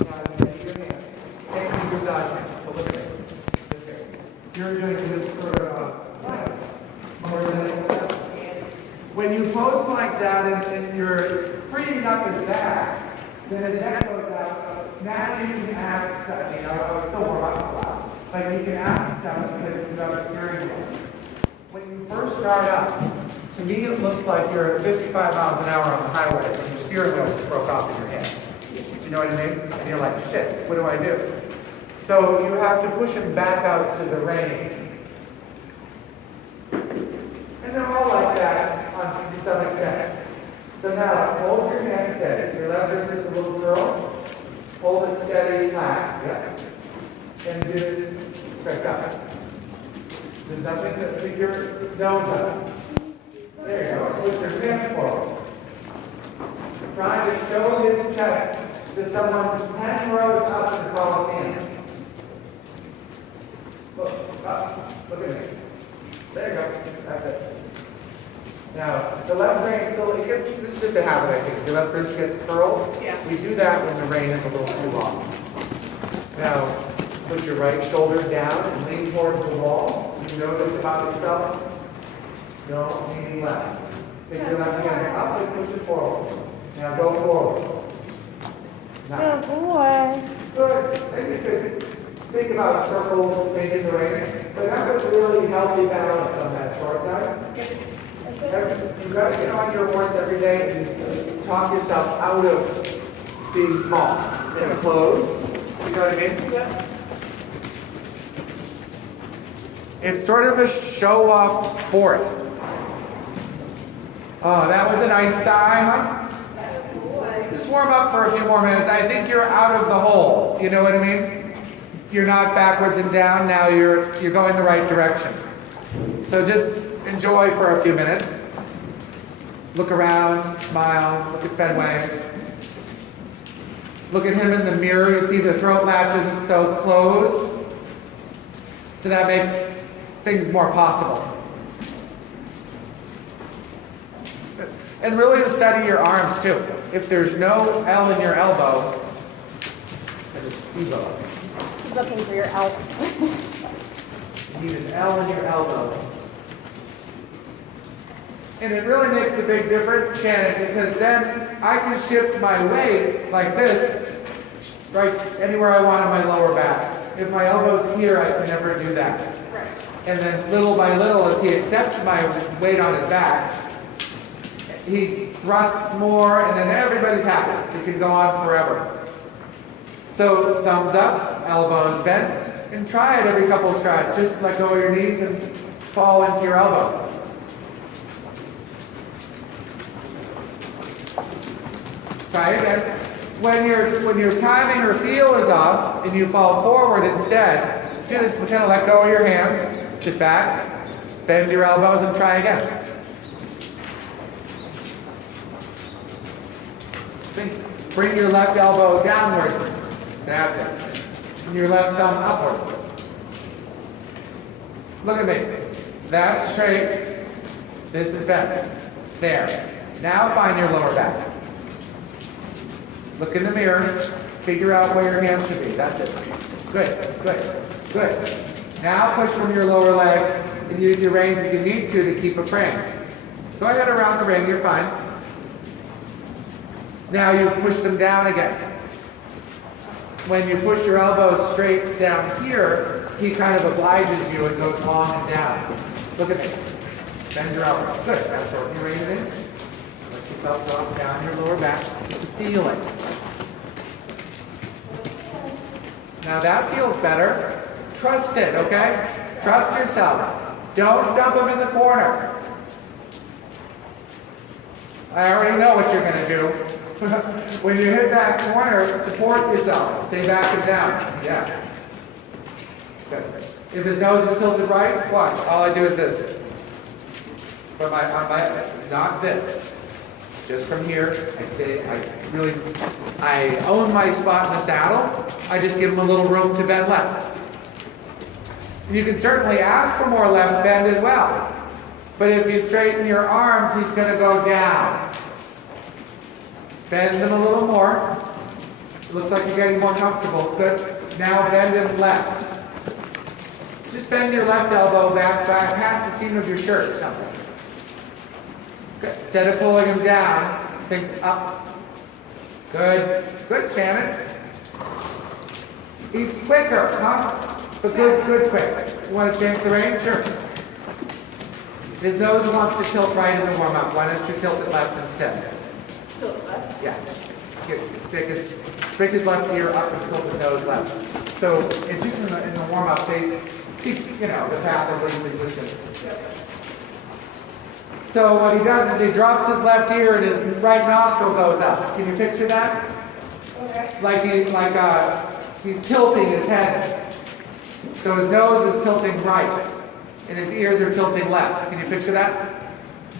Now, your hand. Take the massage hand. So look at it. You're doing this for when you pose like that and you're freeing up his back, then his head goes out. Now you can ask stuff, you know, still warm up a lot. Like you can ask stuff because you have a steering wheel. When you first start up, to me it looks like you're at 55 miles an hour on the highway and your steering wheel just broke off in your hand. You know what I mean? And you're like, shit, what do I do? So you have to push him back out to the reins. And they're all like that to some extent. So now, hold your hand steady. Your left wrist is a little curl. Hold it steady, flat. Yeah. And do it, stretch up. There's nothing to pick your nose up. There you go. Push your hands forward. Trying to show his chest to someone 10 rows up in the Coliseum. Look up. Look at me. There you go. That's it. Now, the left rein still, this is just a habit, I think. Your left wrist gets curled. Yeah. We do that when the rein is a little too long. Now, put your right shoulder down and lean towards the wall. You know this about yourself? No, leaning left. Take your left hand up and push it forward. Now go forward. Now. Good. Then you could think about circles, changing the rein. But have a really healthy balance on that short side. You got to get on your horse every day and talk yourself out of being small and closed. You know what I mean? It's sort of a show-off sport. Oh, that was a nice sigh, huh? Just warm up for a few more minutes. I think you're out of the hole. You know what I mean? You're not backwards and down. Now you're going the right direction. So just enjoy for a few minutes. Look around, smile, look at Fenway. Look at him in the mirror. You see the throat latch isn't so closed. So that makes things more possible. And really to study your arms too. If there's no L in your elbow, then it's ego. He's looking for your elbow. You need an L in your elbow. And it really makes a big difference, Shannon, because then I can shift my weight like this, right anywhere I want on my lower back. If my elbow's here, I can never do that. Right. And then little by little, as he accepts my weight on his back, he thrusts more, and then everybody's happy. It can go on forever. So thumbs up, elbows bent, and try it every couple of strides. Just let go of your knees and fall into your elbow. Try again. When your timing or feel is off and you fall forward instead, just kind of let go of your hands, sit back, bend your elbows, and try again. Bring your left elbow downward. That's it. And your left thumb upward. Look at me. That's straight. This is bent. There. Now find your lower back. Look in the mirror. Figure out where your hands should be. That's it. Good, good, good. Now push from your lower leg and use your reins as you need to keep a frame. Go ahead around the ring. You're fine. Now you push them down again. When you push your elbows straight down here, he kind of obliges you and goes long and down. Look at this. Bend your elbows. Good. Now shorten your reins in. Let yourself drop down your lower back. Just feel it. Now that feels better. Trust it, okay? Trust yourself. Don't dump them in the corner. I already know what you're going to do. When you hit that corner, support yourself. Stay back and down. Yeah. Good. If his nose is tilted right, watch. All I do is this. But not this. Just from here, I own my spot in the saddle. I just give him a little room to bend left. You can certainly ask for more left bend as well. But if you straighten your arms, he's going to go down. Bend them a little more. It looks like you're getting more comfortable. Good. Now bend it left. Just bend your left elbow back past the seam of your shirt or something. Good. Instead of pulling him down, think up. Good. Good, Shannon. He's quicker, huh? But good, quick. You want to change the range? Sure. His nose wants to tilt right in the warm-up. Why don't you tilt it left instead? Tilt left? Yeah. Pick his left ear up and tilt his nose left. So it's just in the warm-up, they keep, the path of least resistance. So what he does is he drops his left ear and his right nostril goes up. Can you picture that? Okay. Like he's tilting his head. So his nose is tilting right, and his ears are tilting left. Can you picture that?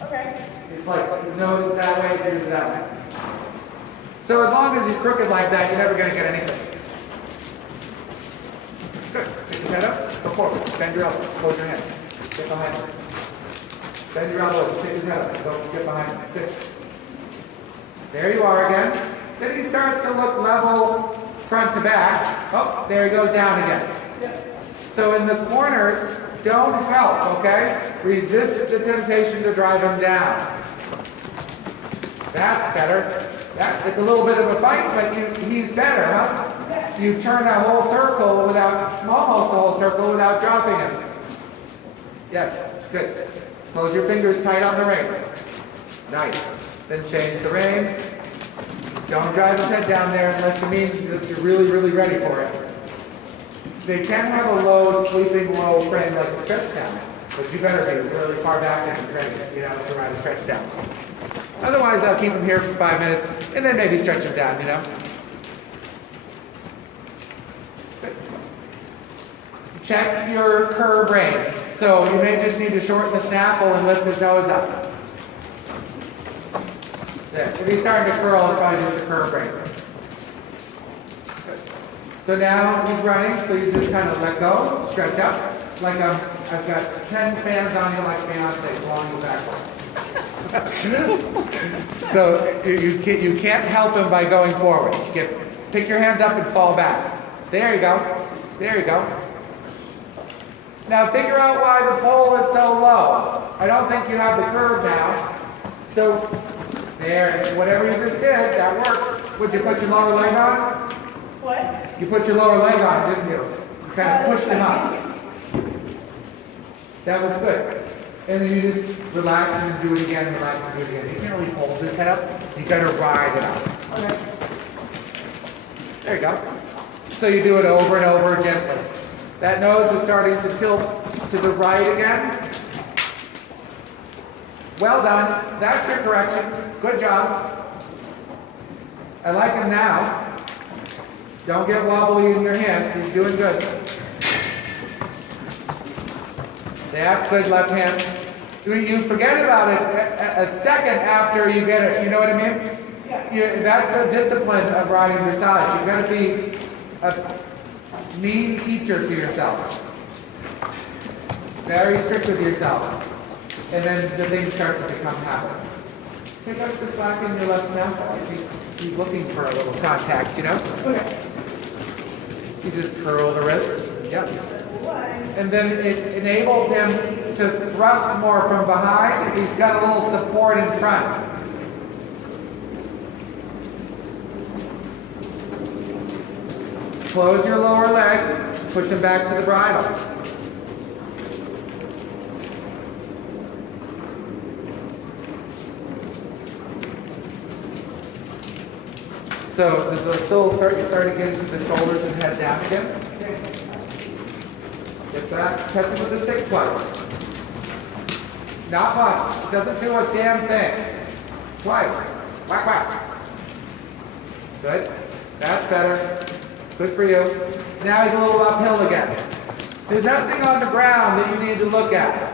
Okay. It's like his nose is that way, his ears are that way. So as long as he's crooked like that, you're never going to get anything. Good. Pick your head up. Go forward. Bend your elbows. Close your hands. Get behind him. Bend your elbows. Pick his head up. Go get behind him. Good. There you are again. Then he starts to look level front to back. Oh, there he goes down again. So in the corners, don't help, okay? Resist the temptation to drive him down. That's better. It's a little bit of a fight, but he's better, huh? You turn a whole circle almost a whole circle without dropping him. Yes, good. Close your fingers tight on the reins. Nice. Then change the rein. Don't drive his head down there unless you mean that you're really, really ready for it. They can have a sleeping low frame like a stretch down, but you better be really far back and ready, to ride a stretch down. Otherwise, I'll keep him here for 5 minutes and then maybe stretch him down, Good. Check your curve rein. So you may just need to shorten the snaffle and lift his nose up. If he's starting to curl, it's probably just a curve rein. Good. So now he's running, so you just kind of let go, stretch up. Like I've got 10 fans on you like Beyonce blowing you backwards. So you can't help him by going forward. Pick your hands up and fall back. There you go. There you go. Now figure out why the pole is so low. I don't think you have the curve now. So there, whatever you just did, that worked. Would you put your lower leg on? What? You put your lower leg on, didn't you? You kind of pushed him up. That was good. And then you just relax and do it again, relax and do it again. You can't really hold this head up. You gotta ride it out. Okay. There you go. So you do it over and over gently. That nose is starting to tilt to the right again. Well done. That's your correction. Good job. I like him now. Don't get wobbly in your hands. He's doing good. That's good, left hand. You forget about it a second after you get it. You know what I mean? Yeah. That's a discipline of riding dressage. You've got to be a mean teacher to yourself. Very strict with yourself. And then the things start to become habits. Pick up the slack in your left snaffle. He's looking for a little contact, Okay. You just curl the wrist. Yep. And then it enables him to thrust more from behind if he's got a little support in front. Close your lower leg, push him back to the bridle. So does the still start to get into the shoulders and head down again? Get that. Touch it with the stick twice. Not once. It doesn't do a damn thing. Twice. Whack, whack. Good. That's better. Good for you. Now he's a little uphill again. There's nothing on the ground that you need to look at.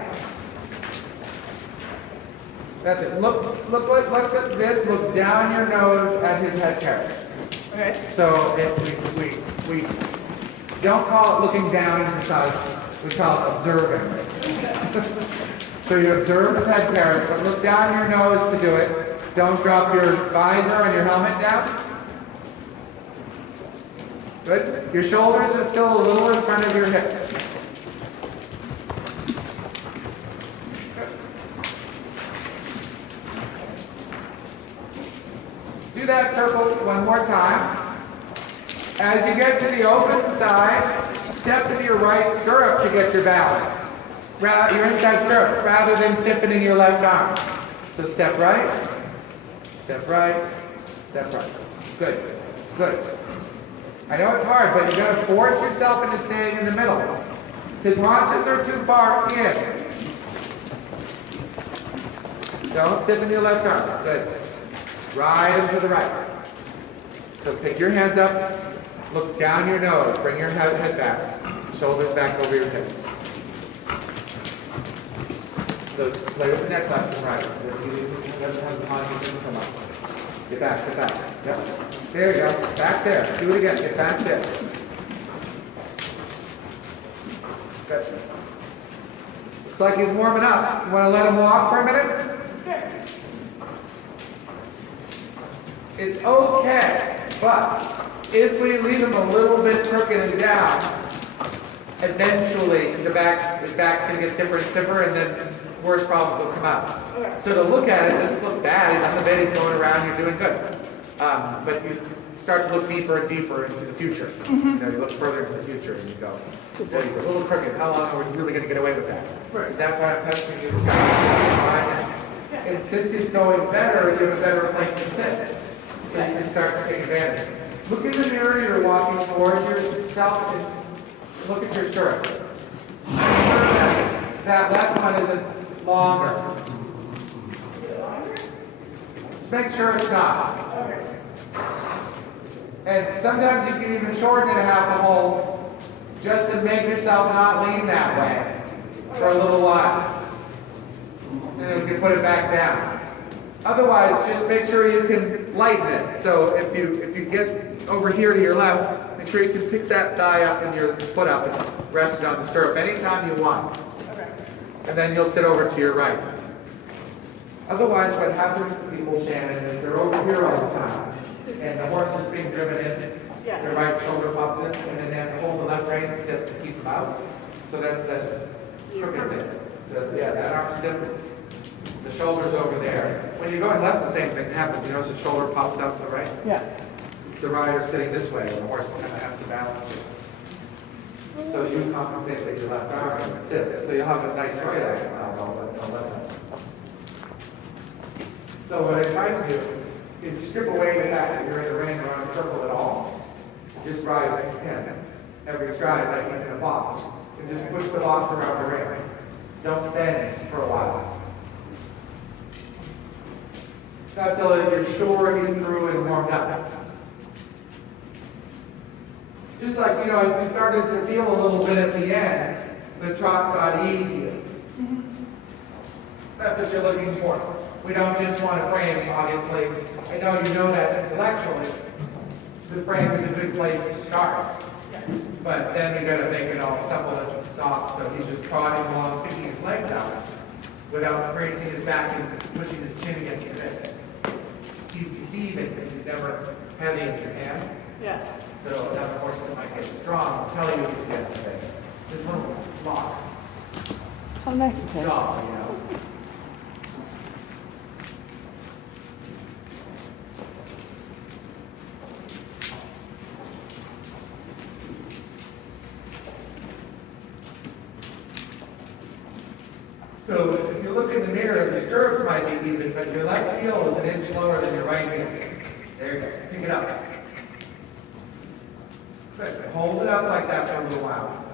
That's it. Look at this. Look down your nose at his head carriage. Okay. So we don't call it looking down in dressage. We call it observing. So you observe his head carriage, but look down your nose to do it. Don't drop your visor and your helmet down. Good. Your shoulders are still a little in front of your hips. Do that circle one more time. As you get to the open side, step to your right stirrup to get your balance. You're in that stirrup rather than stiffening your left arm. So step right, step right, step right. Good, good. I know it's hard, but you gotta force yourself into staying in the middle. His haunches are too far in. Don't stiffen your left arm. Good. Right and to the right. So pick your hands up, look down your nose, bring your head back, shoulders back over your hips. So play with the neck left and right. So if you doesn't have the haunches in so much. Get back, get back. Yep. There you go. Back there. Do it again. Get back there. Good. Looks like he's warming up. You want to let him walk for a minute? It's okay, but if we leave him a little bit crooked and down, eventually his back's going to get stiffer and stiffer, and then worse problems will come out. Okay. So to look at it, it doesn't look bad. He's on the bed, he's going around, you're doing good. But you start to look deeper and deeper into the future. You know, you look further into the future and you go, yeah, he's a little crooked. How long are we really going to get away with that? Right. That's why I'm pestering you to start to. And since he's going better, you have a better place to sit. So you can start to take advantage. Look in the mirror, you're walking towards yourself, and look at your stirrup. Make sure that left one isn't longer. Just make sure it's not. And sometimes you can even shorten it half a hole just to make yourself not lean that way for a little while. And then we can put it back down. Otherwise, just make sure you can lighten it. So if you get over here to your left, make sure you can pick that thigh up and your foot up and rest it on the stirrup anytime you want. Okay. And then you'll sit over to your right. Otherwise, what happens to people, Shannon, is they're over here all the time. And the horse is being driven in, their right shoulder pops in, and then they have to hold the left rein stiff to keep them out. So that's crooked thing. So yeah, that arm's stiff. The shoulder's over there. When you're going left, the same thing happens. You notice the shoulder pops out to the right? Yeah. The rider sitting this way, and the horse kind of has to balance it. So you compensate with your left arm and stiff. So you'll have a nice right arm on the left arm. So what I try to do is strip away the fact that you're in the ring or on a circle at all. Just ride like you can. Every stride like he's in a box. And just push the box around the ring. Don't bend for a while. Not until you're sure he's through and warmed up. Just like, as you started to feel a little bit at the end, the trot got easier. That's what you're looking for. We don't just want a frame, obviously. I know you know that intellectually. The frame is a good place to start. But then we gotta make it all supple and soft, so he's just trotting along, picking his legs out, without bracing his back and pushing his chin against the bed. He's deceiving because he's never heavy in your hand. Yeah. So another horse that might get strong will tell you he's against the bed. This one will lock. How nice is it? Jaw, So if you look in the mirror, the stirrups might be even, but your left heel is an inch lower than your right heel. There you go. Pick it up. Good. Hold it up like that for a little while.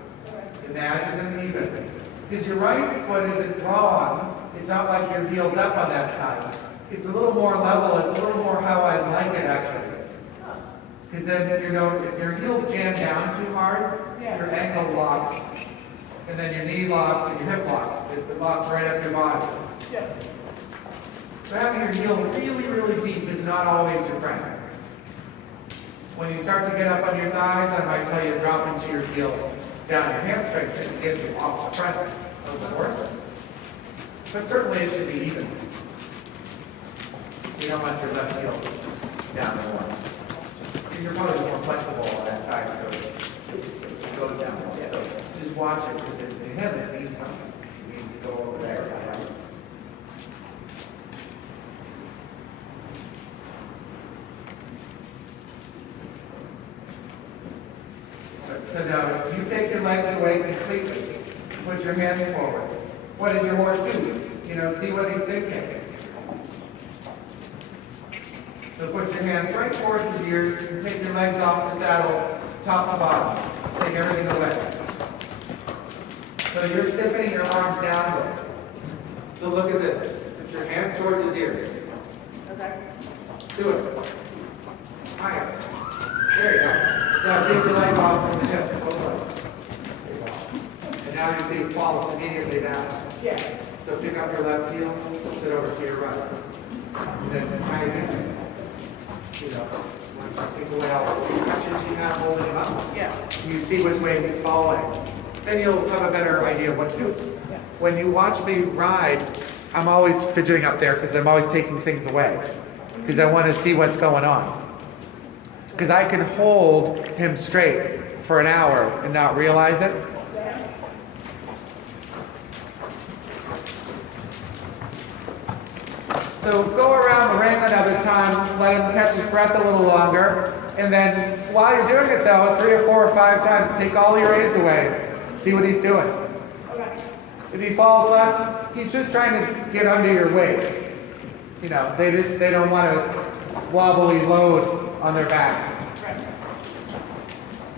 Imagine them even. Because your right foot isn't wrong. It's not like your heel's up on that side. It's a little more level. It's a little more how I like it, actually. Because then, if your heel's jammed down too hard, your ankle locks. And then your knee locks and your hip locks. It locks right up your body. Yeah. So having your heel really, really deep is not always your friend. When you start to get up on your thighs, I might tell you to drop into your heel down your hamstring to get you off the front of the horse. But certainly it should be even. So you don't want your left heel down more. And you're probably more flexible on that side. side, so it goes down. So just watch it, because to him it means something. It means go over there. So now, you take your legs away completely. Put your hands forward. What does your horse do? You know, see what he's thinking. So put your hands right towards his ears and take your legs off the saddle, top to bottom. Take everything away. So you're stiffening your arms downward. So look at this. Put your hands towards his ears. Okay. Do it. Higher. There you go. Now take your leg off from the hip. Both legs. There you go. And now you see it falls immediately down. Yeah. So pick up your left heel, sit over to your right. And then try again. You know, once you take away all the pressures you have holding him up, Yeah. you see which way he's falling. Then you'll have a better idea of what to do. Yeah. When you watch me ride, I'm always fidgeting up there because I'm always taking things away. Because I want to see what's going on. Because I can hold him straight for an hour and not realize it. So go around the ring another time, let him catch his breath a little longer, and then while you're doing it though, 3 or 4 or 5 times, take all your aids away. See what he's doing. Okay. If he falls left, he's just trying to get under your weight. You know, they don't want to wobbly load on their back. Right.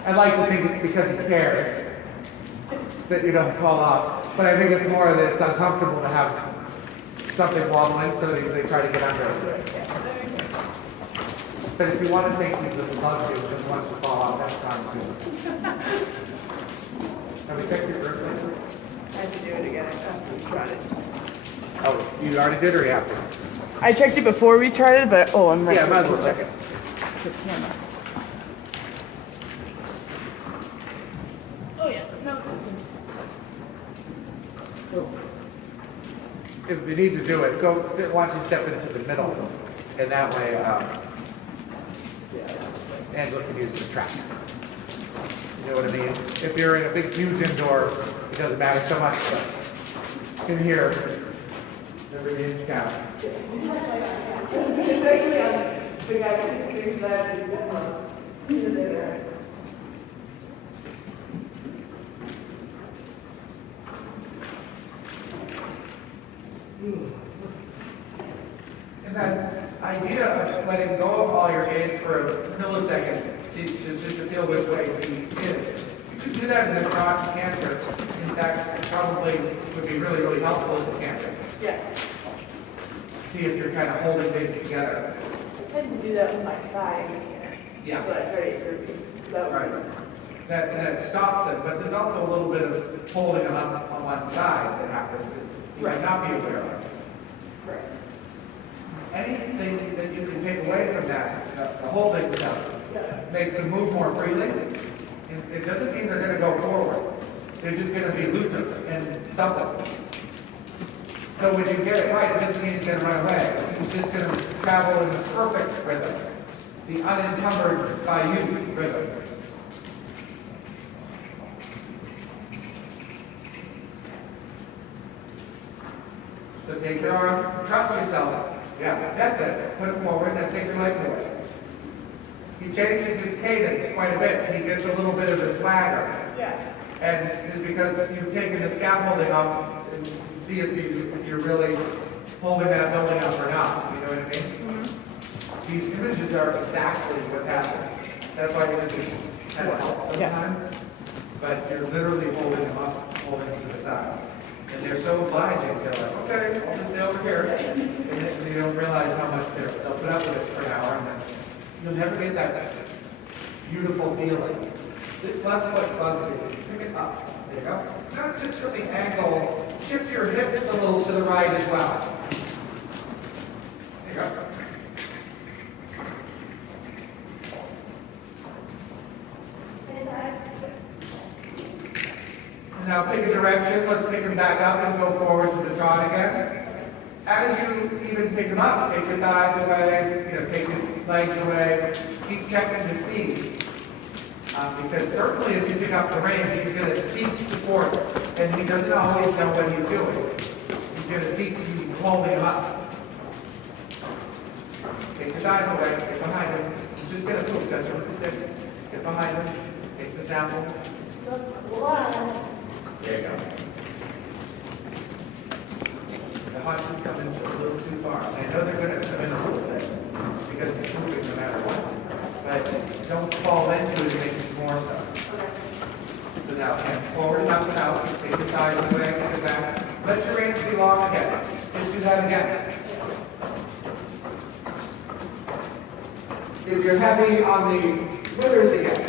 I'd like to think it's because he cares that you don't fall off, but I think it's more that it's uncomfortable to have something wobbling, so they try to get under it. But if you want to think he just loves you and just wants to fall off, that's fine too. Have we checked your grip lately? I have to do it again. We tried it. Oh, you already did or you have to? I checked it before we tried it, but I'm Yeah, might as well check check it. it. Good camera. Oh yeah, no. If you need to do it, why don't you step into the middle, and that way, Angela can use the track. You know what I mean? If you're in a big, huge indoor, it doesn't matter so much, but in here, every inch counts. It's actually on the guy who sings that is in the And that idea of letting go of all your aids for a millisecond, just to feel which way he is. You can do that in a trot and canter. In fact, it probably would be really, really helpful in the canter. Yeah. See if you're kind of holding things together. I tend to do that with my thigh. Yeah. But very that Right. That stops it, but there's also a little bit of holding them up on one side that happens that you might not be aware of. Right. Anything that you can take away from that, the holding stuff, makes them move more freely. It doesn't mean they're going to go forward. They're just going to be looser and supple. So when you get it right, it doesn't mean he's going to run away. He's just going to travel in the perfect rhythm, the unencumbered by you rhythm. So take your arms, trust yourself. Yeah, that's it. Put it forward, now take your legs away. He changes his cadence quite a bit. He gets a little bit of a swagger. Yeah. And it's because you've taken the scaffolding off and see if you're really holding that building up or not. You know what I mean? Mm-hmm. These images are exactly what's happening. That's why images kind of help sometimes. But you're literally holding them up, holding them to the side. And they're so obliging, they're like, okay, I'll just stay over here. And they don't realize how much they'll put up with it for an hour, and then you'll never get that beautiful feeling. This left foot bugs me. Pick it up. There you go. Not just from the angle, shift your hips a little to the right as well. There you go. Now pick a direction, let's pick him back up and go forward to the trot again. As you even pick him up, take your thighs away, take his legs away. Keep checking to see Because certainly as you pick up the reins, he's going to seek support, and he doesn't always know what he's doing. He's going to seek you holding him up. Take his eyes away, get behind him. He's just going to poop, touch him with the stick. Get behind him, take the sample. There you go. The hotch is coming a little too far. I know they're going to come in a little bit, because he's moving no matter what. But don't fall into it and make it more so. So now, hand forward, up and out. Take your thighs away, sit back. Let your reins be long again. Just do that again. Is you're heavy on the withers again.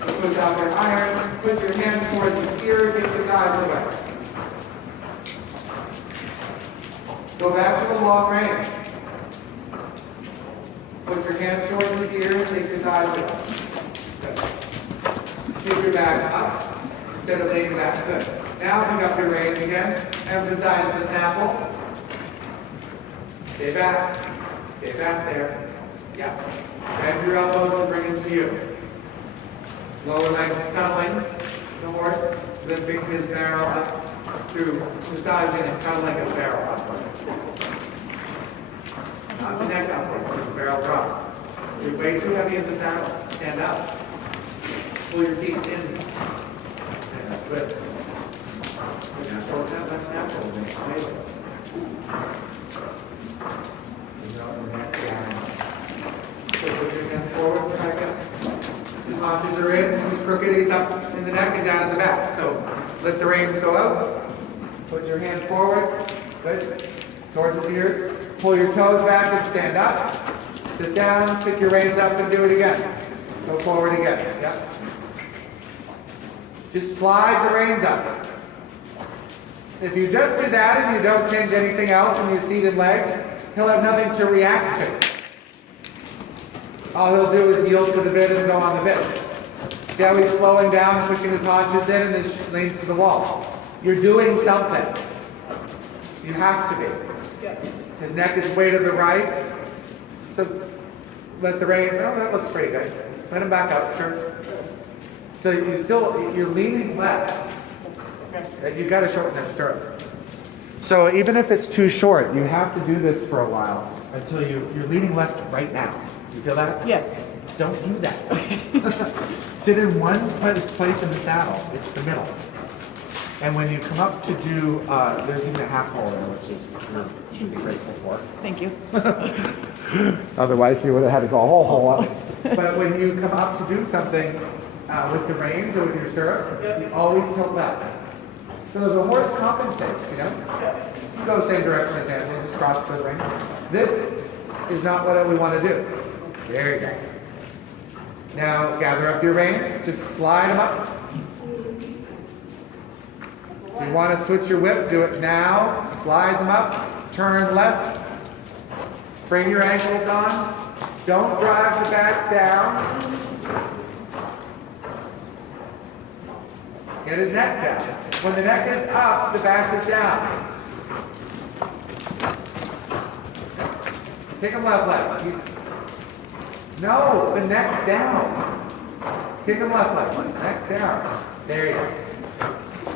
Push out your irons. Put your hands towards the ear. Take your thighs away. Go back to the long rein. Put your hands towards his ears, take your thighs away. Good. Keep your back up instead of laying back. Good. Now pick up your reins again. Emphasize the snaffle. Stay back. Stay back there. Yeah. Bend your elbows and bring it to you. Lower legs cuddling the horse, lifting his barrel up through massaging and cuddling his barrel upward. Not the neck upward, because the barrel drops. You're way too heavy in the saddle. Stand up. Pull your feet in. Stand up. Good. Now shorten that left snaffle and make it stable. So put your hands forward, try again. His haunches are in, he's crooked, he's up in the neck and down in the back. So let the reins go out. Put your hand forward. Good. Towards his ears. Pull your toes back and stand up. Sit down, pick your reins up and do it again. Go forward again. Yep. Just slide the reins up. If you just do that and you don't change anything else in your seated leg, he'll have nothing to react to. All he'll do is yield to the bit and go on the bit. See how he's slowing down, pushing his haunches in and his leans to the wall. You're doing something. You have to be. His neck is way to the right. So let the rein, oh, that looks pretty good. Let him back up, sure. So you're leaning left. You've got to shorten that stirrup. So even if it's too short, you have to do this for a while until you're leaning left right now. You feel that? Yeah. Don't do that. Sit in one place in the saddle. It's the middle. And when you come up to do, there's even a half hole there, which is you should be grateful for. Thank you. Otherwise, you would have had to go a whole hole up. But when you come up to do something with the reins or with your stirrups, you always tilt left. So the horse compensates, you know? You go the same direction as Ansel, just cross the ring. This is not what we want to do. There you go. Now gather up your reins, just slide them up. If you want to switch your whip, do it now. Slide them up, turn left, bring your ankles on. Don't drive the back down. Get his neck down. When the neck is up, the back is down. Kick him left leg. No, the neck down. Kick him left leg. Neck down. There you go.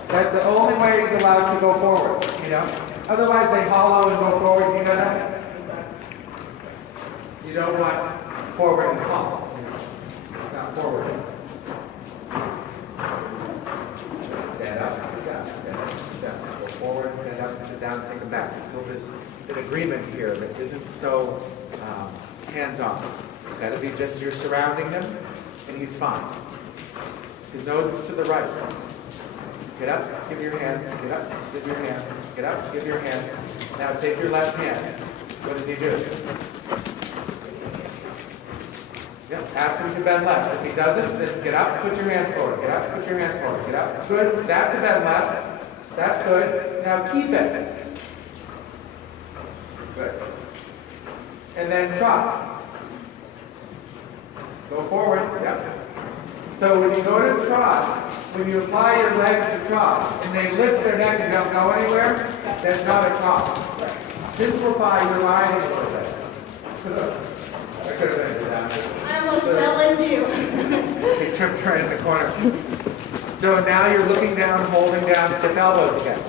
That's the only way he's allowed to go forward, you know? Otherwise, they hollow and go forward. You know that? You don't want forward and hollow. Not forward. Stand up, sit down, stand up, sit down. Go forward, stand up, sit down, take them back. So there's an agreement here that isn't so hands-on. It's got to be just you're surrounding him, and he's fine. His nose is to the right. Get up, give your hands, get up, give your hands, get up, give your hands. Now take your left hand. What does he do? Yep, ask him to bend left. If he doesn't, then get up, put your hands forward. Get up, put your hands forward. Get up. Good. That's a bend left. That's good. Now keep it. Good. And then trot. Go forward. Yep. So when you go to trot, when you apply your legs to trot, and they lift their neck and don't go anywhere, that's not a trot. Simplify your riding a little bit. I could have been down. I almost fell into you. They tripped right in the corner. So now you're looking down, holding down, stiff elbows again.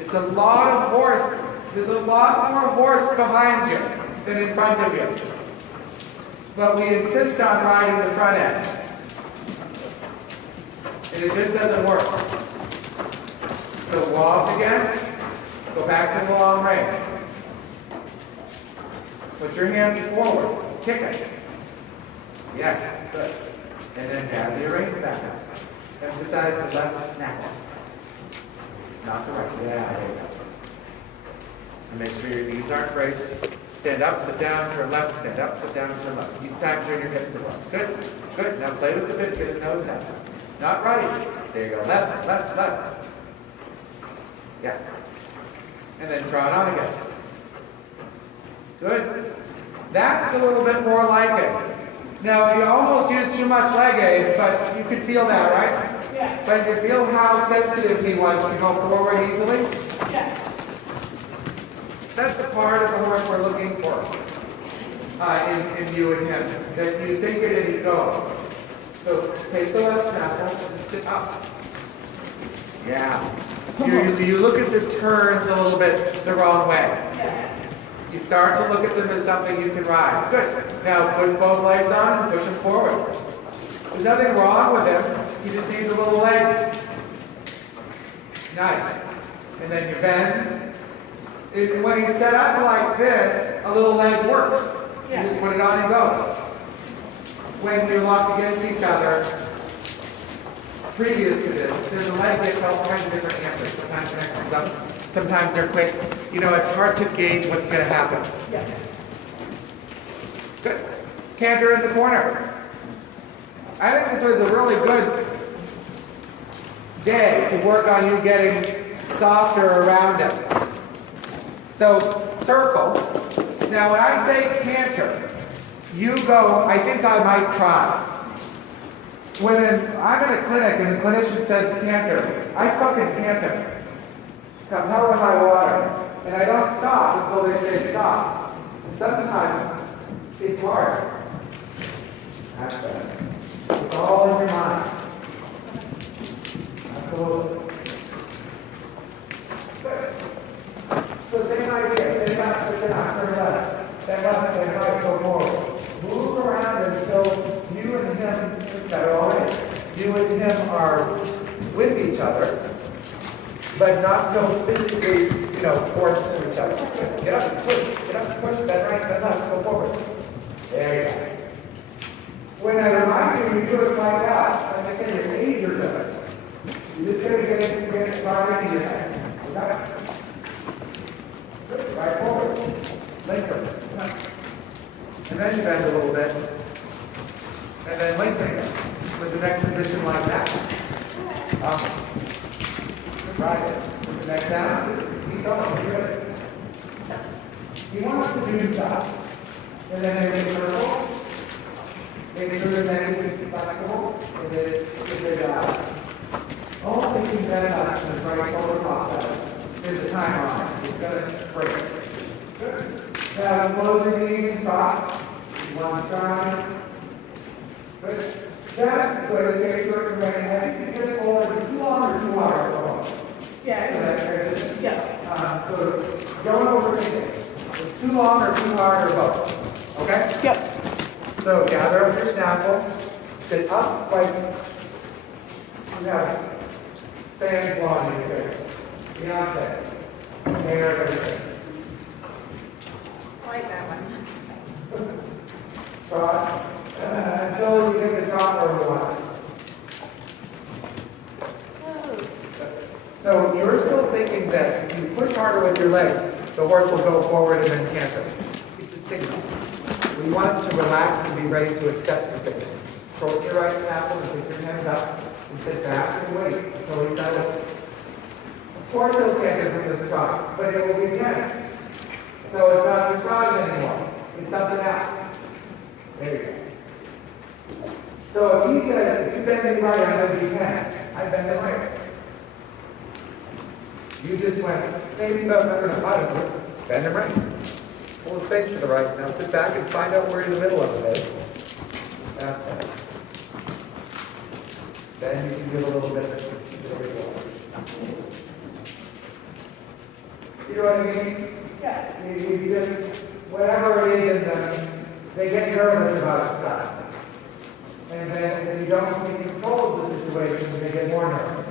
It's a lot of horse. There's a lot more horse behind you than in front of you. But we insist on riding the front end. And it just doesn't work. So walk again. Go back to the long rein. Put your hands forward. Kick it. Yes, good. And then have your reins back up. Emphasize the left snap. Not the right. Yeah, there you go. And make sure your knees aren't braced. Stand up, sit down, turn left, stand up, sit down, turn left. Each time turn your hips above. Good, good. Now play with the bit, get his nose down. Not right. There you go. Left, left, left. Yeah. And then trot on again. Good. That's a little bit more like it. Now, you almost used too much leg aid, but you can feel that, right? Yeah. But you feel how sensitive he was to go forward easily? Yeah. That's the part of the horse we're looking for in you and him. That you think it and he goes. So take the left snaffle and sit up. Yeah. You look at the turns a little bit the wrong way. Yeah. You start to look at them as something you can ride. Good. Now put both legs on and push him forward. There's nothing wrong with him. He just needs a little leg. Nice. And then you bend. When he's set up like this, a little leg works. Yeah. You just put it on and goes. When you're locked against each other, previous to this, there's a leg that all kinds of different answers. Sometimes that comes up, sometimes they're quick. You know, it's hard to gauge what's going to happen. Yeah. Good. Canter in the corner. I think this was a really good day to work on you getting softer around it. So, circle. Now, when I say canter, you go, I think I might try. When I'm in a clinic and the clinician says canter, I fucking canter. Come hell in my water. And I don't stop until they say stop. And sometimes it's hard. That's better. It's all in your mind. Absolutely. Good. So same idea. Same up, turn left. Step up, and right, go forward. Move around until you and him, better already, you and him are with each other, but not so physically, forced to each other. Get up and push, bend right, bend left, go forward. There you go. When I remind you, you do it like that, like I said, your age or different. You're just going to get it started in your head. Okay? Good, right forward. Lengthen. And then you bend a little bit. And then lengthen it. With the next position like that. Up. Right. Put the neck down. Keep going. Good. You want us to do stuff. And then make it circle. Make sure the neck is flexible. And then all things that are right over top. There's a timer on it. It's going to break. Good. Now close your knees and drop. One side. Good. That's good. Take your right hand. You can just hold it too long or too hard. Yeah. Yeah. So don't overthink it. It's too long or too hard or both. Okay? Yep. So gather up your snaffle. Sit up like you have fans blowing in your face. Beyonce. Hair, everything. I like that one. Trot. Until you get the trot where you want it. So you're still thinking that if you push harder with your legs, the horse will go forward and then canter. It's a signal. We want it to relax and be ready to accept the signal. Throw your right snaffle and pick your hands up and sit back and wait until he's settled. Of course he'll canter from this trot, but it will be tense. So it's not dressage anymore. It's something else. There you go. So if he says, if you bend me right, I'm going to be tense. I bend it right. You just went, maybe the bend it right. Pull his face to the right. Now sit back and find out where in the middle of it is. That's it. Then you can give a little bit of You know what I mean? Yeah. You just, whatever it is in them, they get nervous about stuff. And then if you don't take control of the situation, they get more nervous.